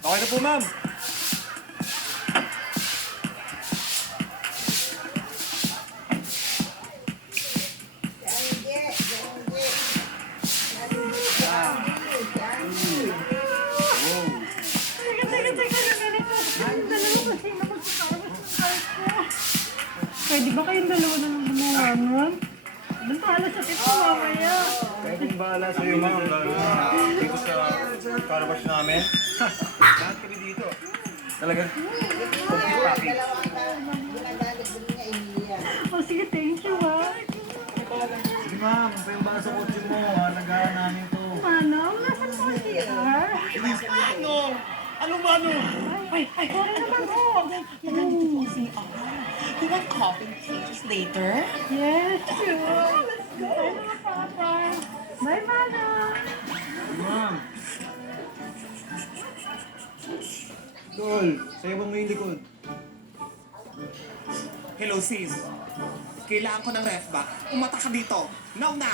Okay na po, ma'am. Pwede ba kayong dalawa na lang gumawa nun? Doon pala sa tito mamaya. Kaya kung bahala sa'yo, ma'am. Lalo na dito sa carabash namin. Lahat kami dito. Talaga. Complete package. Oh, sige, thank you ha. Sige, ma'am. Pa yung bala sa kotse mo. Halagaan namin to. Manong, nasan po siya? Ano? Anong ano? Ay, sorry naman ho. Nandito po si You want coffee pages later? Yes, sure. Let's go. Bye, mga papa. Bye, Manong. Ma'am. Tol, sa'yo ba may likod? Hello, sis. Kailangan ko ng ref back. Umata ka dito. Now na!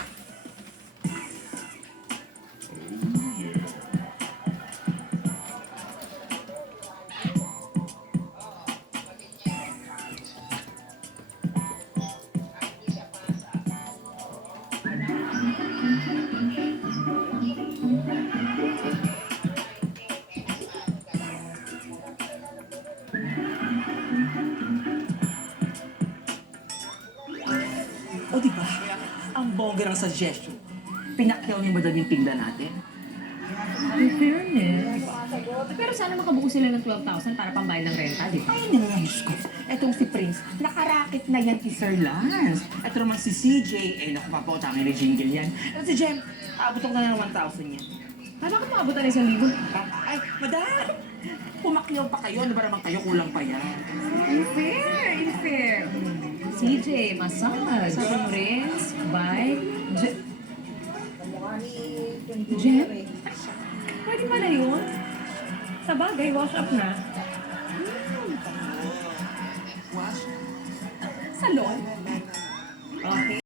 O diba? Ang bongga ng suggestion. Pinakyaw ni Madam yung tingnan natin. In fairness. Pero sana makabuo sila ng 12,000 para pambayad ng renta, di ba? Ay, nangangis ko. Etong si Prince, nakarakit na yan kay Sir Lance. Eto naman si CJ, naku pa po, tama ni jingle yan. At si Jem, abutok na ng 1,000 yan. Bakit maabutan ng 1,000? Ay, madam! Pumakyaw pa kayo, ano ba naman kayo, kulang pa yan. Unfair! Unfair! CJ, massage. Sabi mo rin, bye. Jem? Pwede ba na yun? Sa bagay, wash up na.